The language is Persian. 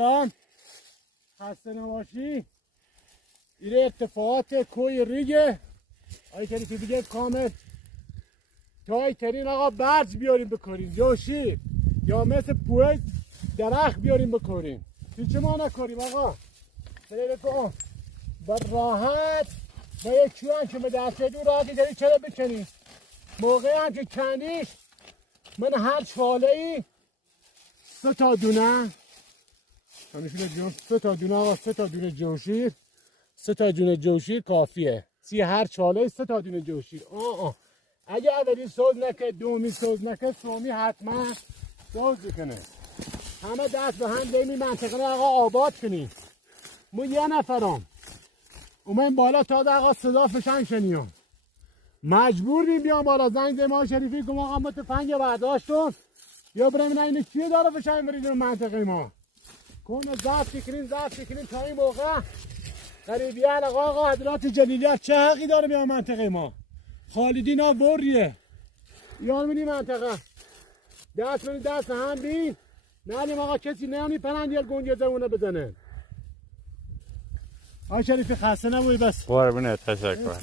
خسته نباشی. ایره ارتفاعات کوی ریگه آی شریفی دیگه کامل تای ترین آقا برج بیاریم بکاریم جوشی یا مثل پوه درخت بیاریم بکاریم هیچ ما نکاریم آقا بله بکن با راحت با یک چوان که به دسته دو راحتی داری چرا بکنی موقعی هم که کنیش من هر چاله ای 3 تا دونه همینجوری جون 3 تا دونه آقا 3 تا دونه جوشیر 3 تا دونه جوشیر کافیه هر چاله 3 تا دونه جوشیر اگه اولی سوز نکه دومی سوز نکه سومی حتما سوز بکنه همه دست به هم دیمی منطقه رو آقا آباد کنیم ما یه نفرام اومن بالا تا آقا صدا فشنگ شنیم مجبور بیم بیام بالا زنگ زیم آقا شریفی گم آقا متفنگ برداشتون یا بریم اینه چیه داره فشنگ بریدیم منطقه ما کنه ضبط کنیم تا این موقع قریبیان آقا حضرات جلیلیت چه حقی داره بیان منطقه ما خالدین ها بریه یان منی منطقه دست هم بین نانیم آقا کسی نمی پرند یا گنجه زمونه بزنه آقا شریفی خسته نبوی بس قربونت تشکر